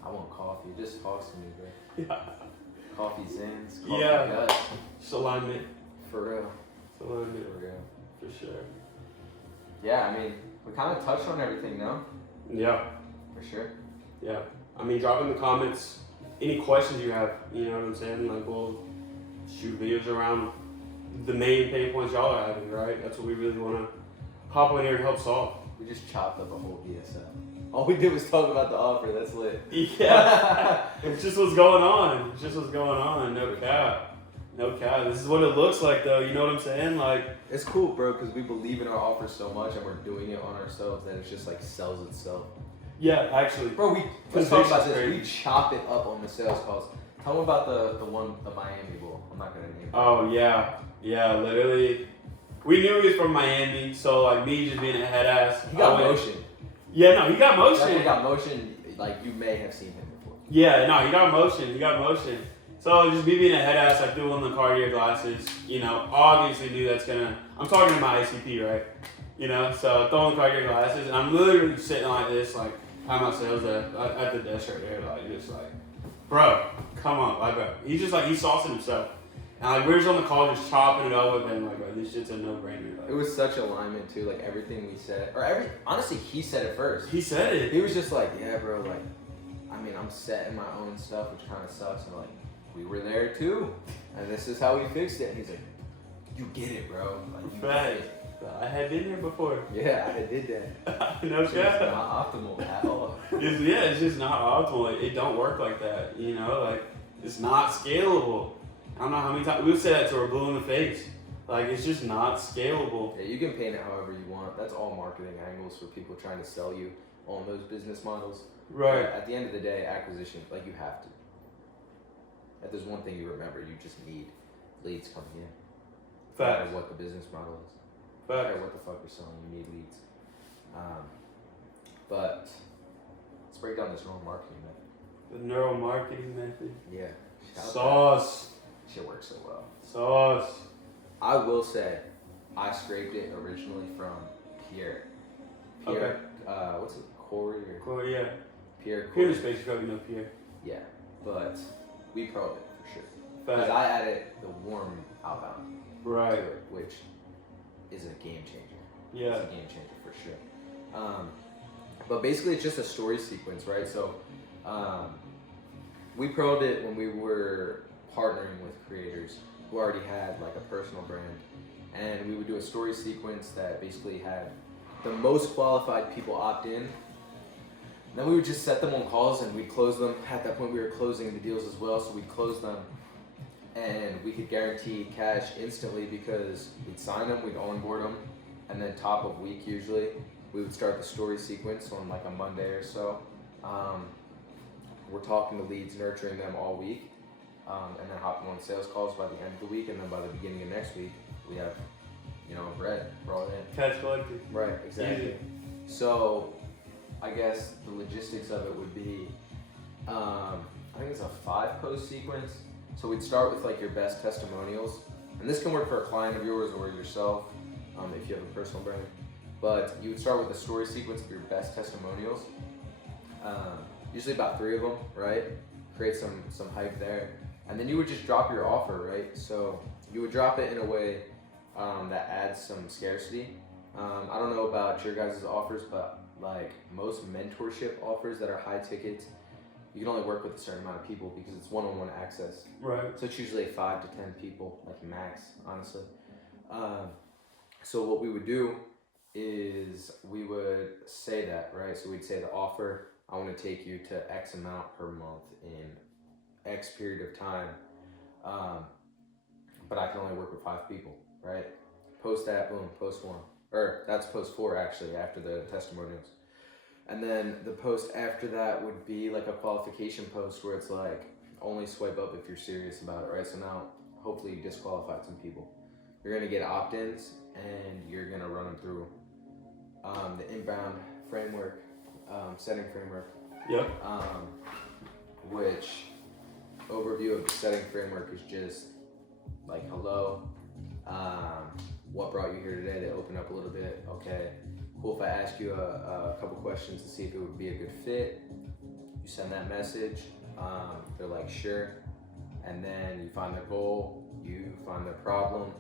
I want coffee. It just talks to me, bro. Yeah. Coffee zins. Coffee Yeah. guts. Just alignment. For real. Alignment For real. for sure. Yeah, I mean, we kind of touched on everything, no? Yeah. For sure. Yeah. I mean, drop in the comments any questions you have. You know what I'm saying? Like we'll shoot videos around the main pain points y'all are having, right? That's what we really want to hop on here and help solve. We just chopped up a whole DSL. All we did was talk about the offer. That's lit. Yeah. It's just what's going on. It's just what's going on. No cap. No cap. This is what it looks like, though. You know what I'm saying? Like, It's cool, bro, because we believe in our offer so much and we're doing it on ourselves that it's just like sells itself. yeah, actually. Bro, let's talk about this. Crazy. We chop it up on the sales calls. Tell them about the Miami Bowl. I'm not gonna name it. Oh, yeah. Yeah, literally. We knew he was from Miami, so, like, me just being a head ass. He got I went- motion. Yeah, no, he got motion. He got motion. Like you may have seen him before. Yeah, no, he got motion. He got motion. So just me being a head ass, I threw on the Cartier glasses. You know, obviously knew that's gonna. I'm talking to my ICP, right? You know, so throwing the Cartier glasses, and I'm literally sitting like this, like how my sales at the desk right there, like just like, bro, come on, like bro. He's just like he's saucing himself, and like we're just on the call just chopping it up with him, like bro, this shit's a no brainer. Like, It was such alignment too, like everything we said, or honestly, he said it first. he said it. He was just like, yeah, bro, like, I mean, I'm set in my own stuff, which kind of sucks. And like, we were there too, and this is how we fixed it. And he's like, you get it, bro. Like, you get Right. it. I had been here before. Yeah, I did that. No It's cap. not optimal at all. It's just not optimal. Like, it don't work like that. You know, like it's not scalable. I don't know how many times we've said that to her blue in the face. Like it's just not scalable. Yeah, you can paint it however you want. That's all marketing angles for people trying to sell you on those business models. Right. But at the end of the day, acquisition, like you have to. If there's one thing you remember, you just need leads coming in. No matter Facts. what the business model is. No Facts. matter what the fuck you're selling, you need leads. But let's break down this neuromarketing method. The neuromarketing method. Yeah. shout out Sauce. that. Shit works so well. Sauce. I will say, I scraped it originally from Pierre. Okay. What's it? Corey or Cool, yeah. Pierre Here in Corey? the space, you probably know Pierre. Yeah, but we pro'd it for sure. Because Facts. I added the warm outbound to Right. it, which is a game changer. Yeah. It's a game changer for sure. But basically, it's just a story sequence, right? So, we pro'd it when we were partnering with creators who already had like a personal brand, and we would do a story sequence that basically had the most qualified people opt in. Then we would just set them on calls and we'd close them. At that point, we were closing the deals as well, so we'd close them, and we could guarantee cash instantly because we'd sign them, we'd onboard them, and then top of week usually we would start the story sequence on like a Monday or so. We're talking to leads, nurturing them all week, and then hopping on sales calls by the end of the week, and then by the beginning of next week we have, bread brought in. Cash collected. Right, exactly. Easy. So I guess the logistics of it would be, I think it's a 5-post sequence. So we'd start with like your best testimonials, and this can work for a client of yours or yourself, if you have a personal brand. But you would start with a story sequence of your best testimonials, usually about 3 of them, right? Create some hype there, and then you would just drop your offer, right? So you would drop it in a way that adds some scarcity. I don't know about your guys' offers, but like most mentorship offers that are high tickets, you can only work with a certain amount of people because it's one-on-one access. Right. So it's usually 5 to 10 people, like max, honestly. So what we would do is we would say that, right? So we'd say the offer, I want to take you to X amount per month in X period of time, but I can only work with 5 people, right? Post that, boom, post 1. Or that's post 4 actually, after the testimonials. And then the post after that would be like a qualification post where it's like, only swipe up if you're serious about it, right? So now, hopefully you disqualified some people. You're gonna get opt-ins and you're gonna run them through the inbound framework, setting framework. Yep. Which overview of the setting framework is just like, hello, what brought you here today? They open up a little bit. Okay, cool. If I ask you a couple questions to see if it would be a good fit, you send that message. They're like, sure. And then you find their goal, you find their problem,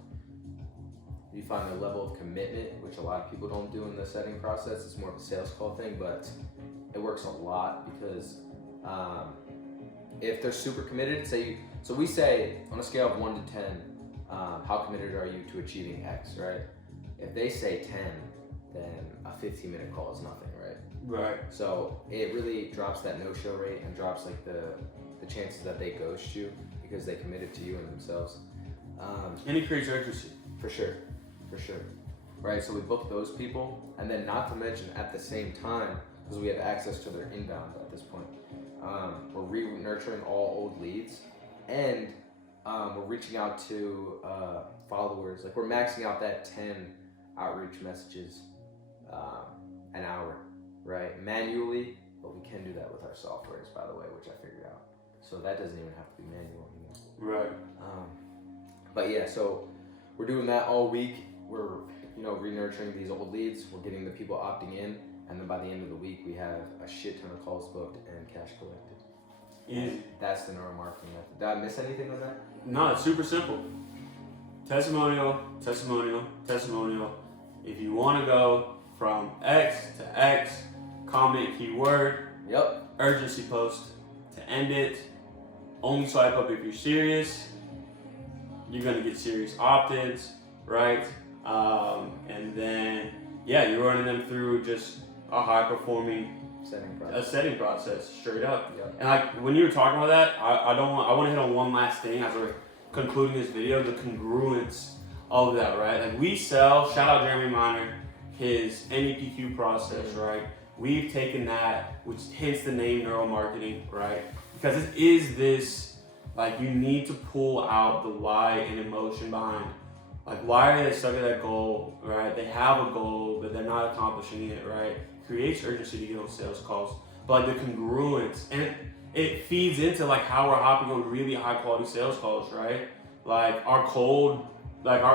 you find their level of commitment, which a lot of people don't do in the setting process. It's more of a sales call thing, but it works a lot because if they're super committed, so we say on a scale of 1 to 10, how committed are you to achieving X, right? If they say 10, then a 15-minute call is nothing, right? Right. So it really drops that no-show rate and drops like the chances that they ghost you because they committed to you and themselves. And it creates urgency. For sure. Right, so we book those people, and then not to mention at the same time, because we have access to their inbound at this point, we're re-nurturing all old leads, and we're reaching out to followers. Like we're maxing out that 10 outreach messages an hour, right? Manually, but we can do that with our softwares, by the way, which I figured out. So that doesn't even have to be manual anymore. Right. But yeah, so we're doing that all week. We're re-nurturing these old leads. We're getting the people opting in, and then by the end of the week, we have a shit ton of calls booked and cash collected. Easy. That's the neuromarketing method. Did I miss anything with that? No, it's super simple. Testimonial. If you want to go from X to X, comment keyword. Yep. Urgency post to end it. Only swipe up if you're serious. You're gonna get serious opt-ins, right? And then you're running them through just a high-performing setting process, straight up. Yep. And like when you were talking about that, I want to hit on one last thing as we're concluding this video: the congruence of that, right? Like we sell. Shout out Jeremy Miner, his NEPQ process, right? We've taken that, which hence the name neuromarketing, right? Because it is this, like you need to pull out the why and emotion behind, like why are they stuck at that goal, right? They have a goal, but they're not accomplishing it, right? Creates urgency to get on sales calls, but like the congruence, and it feeds into like how we're hopping on really high quality sales calls, right? Like our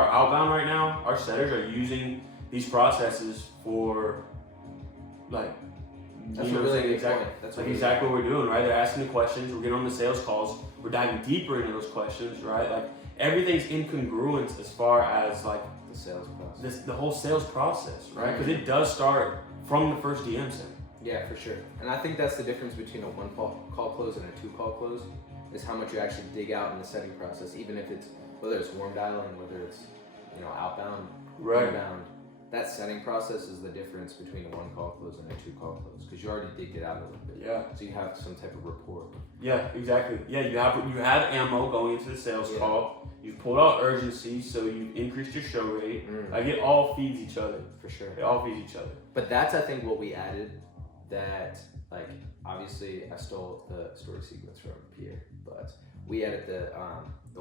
outbound right now, our setters are using these processes for like, that's a really good point. That's like exactly what we're doing, right? They're asking the questions, we're getting on the sales calls, we're diving deeper into those questions, right? Like everything's in congruence as far as like the sales process. The whole sales process, right? Because it does start from the first DM send. Yeah, for sure. And I think that's the difference between a 1 call close and a 2 call close, is how much you actually dig out in the setting process. Even if it's whether it's warm dialing, whether it's outbound, Right. inbound. That setting process is the difference between a 1 call close and a 2 call close because you already digged it out a little bit. Yeah. So you have some type of rapport. Yeah, exactly. Yeah, you have ammo going into the sales call. You've pulled out urgency, so you've increased your show rate. Like it all feeds each other. For sure. It all feeds each other. But that's I think what we added. That obviously I stole the story sequence from Pierre, but we added the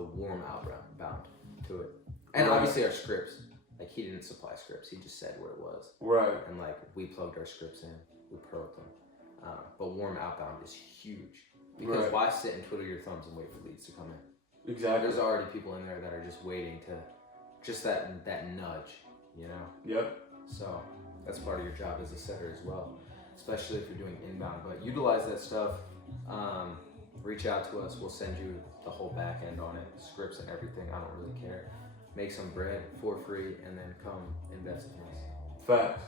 warm outbound to it, and obviously our scripts. Like he didn't supply scripts; he just said what it was. Right. And we plugged our scripts in, we pearled them. But warm outbound is huge because why sit and twiddle your thumbs and wait for leads to come in? Exactly. There's already people in there that are just waiting to, just that nudge, Yep. So that's part of your job as a setter as well, especially if you're doing inbound. But utilize that stuff. Reach out to us. We'll send you the whole back end on it, scripts and everything. I don't really care. Make some bread for free and then come invest in us. Facts.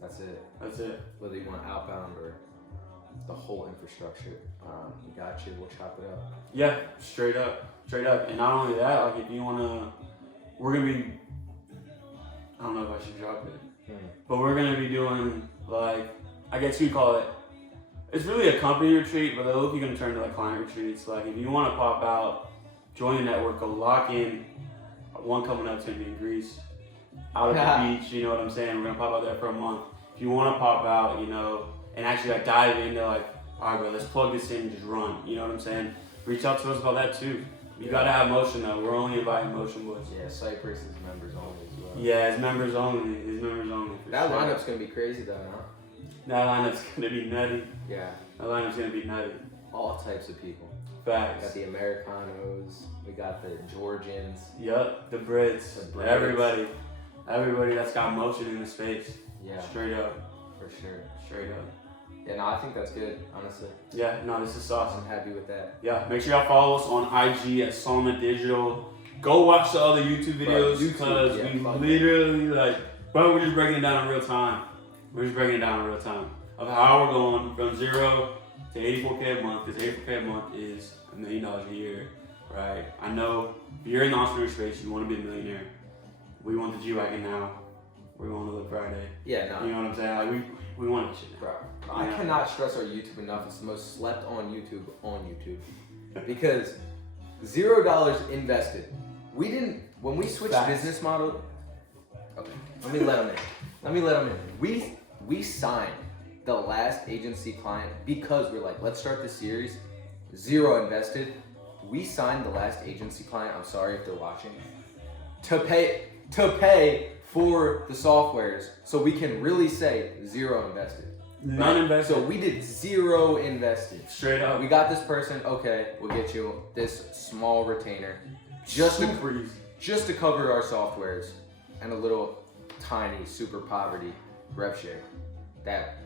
That's it. That's it. Whether you want outbound or the whole infrastructure, we got you. We'll chop it up. Yeah, straight up. And not only that, if you wanna, we're gonna be, I don't know if I should drop it, but we're gonna be doing I guess you'd call it, it's really a company retreat, but they'll be gonna turn to client retreats. If you wanna pop out, join the network, go lock in. One coming up to me in Greece, out at the beach, you know what I'm saying? We're gonna pop out there for a month. If you wanna pop out, and actually dive into all right, bro, let's plug this in and just run, you know what I'm saying? Reach out to us about that too. You gotta have motion though. We're only inviting motion boys. Yeah, Cypress is members only as well. Yeah, it's members only. That lineup's gonna be crazy though, huh? That lineup's gonna be nutty. Yeah. That lineup's gonna be nutty. All types of people. Facts. We got the Americanos, we got the Georgians. Yup, the Brits. Everybody that's got motion in the space. Yeah. Straight up. For sure. Straight up. Yeah, no, I think that's good, honestly. Yeah, no, this is sauce. I'm happy with that. Yeah, make sure y'all follow us on IG at Solomon Digital. Go watch the other YouTube videos because we literally bro, we're just breaking it down in real time. Of how we're going from 0 to 84K a month, because 84K a month is $1 million a year, right? I know if you're in the entrepreneur space, you want to be a millionaire. We want the G-Wagon now. We want to live Friday. Yeah, no. You know what I'm saying? We want that shit now. Bro, I cannot stress our YouTube enough. It's the most slept on YouTube because $0 invested. When we switched business model, okay, let me let them in. We signed the last agency client because we're let's start this series, 0 invested. We signed the last agency client, I'm sorry if they're watching, to pay for the softwares so we can really say 0 invested. None invested. So we did 0 invested. Straight up. We got this person, okay, we'll get you this small retainer just to cover our softwares and a little tiny super poverty rev share that,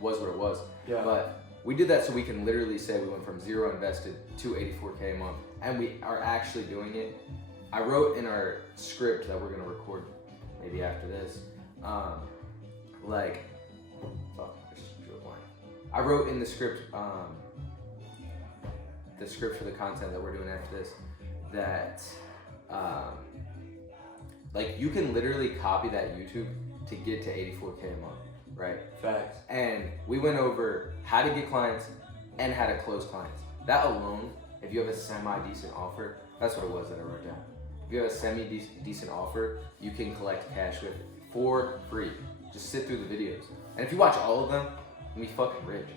was what it was. Yeah. But we did that so we can literally say we went from 0 invested to 84K a month, and we are actually doing it. I wrote in our script that we're gonna record maybe after this, I wrote in the script for the content that we're doing after this, that you can literally copy that YouTube to get to 84K a month, right? Facts. And we went over how to get clients and how to close clients. That alone, if you have a semi-decent offer, that's what it was that I wrote down. If you have a semi-decent offer, you can collect cash with for free. Just sit through the videos. And if you watch all of them, you'll be fucking rich.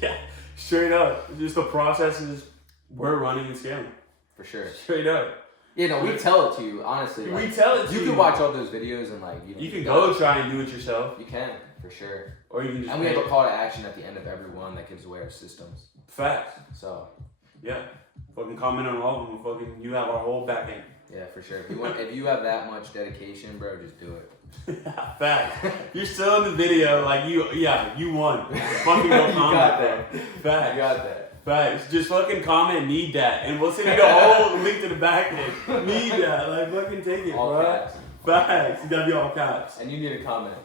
Yeah, straight up. Just the processes we're running and scaling. For sure. Straight up. Yeah, no, we tell it to you, honestly. We tell it to you. You can watch all those videos and you can go try and do it yourself. You can, for sure. Or you can just. And we have a call to action at the end of every one that gives away our systems. Facts. So. Yeah. Fucking comment on all of them. Fucking, you have our whole back end. Yeah, for sure. If you have that much dedication, bro, just do it. Facts. You're still in the video, you won. Fucking go comment. You got that. Facts. You got that. Facts. Just fucking comment, need that, and we'll send you the whole link to the back end. Need that, fucking take it, all bro. Caps. Facts. You gotta be all caps. And you need to comment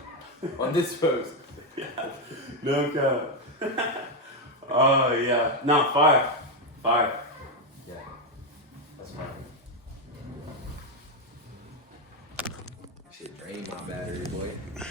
on this post. Yeah. No cap. Oh yeah. No, fire. Yeah. That's fine. aim on battery, boy.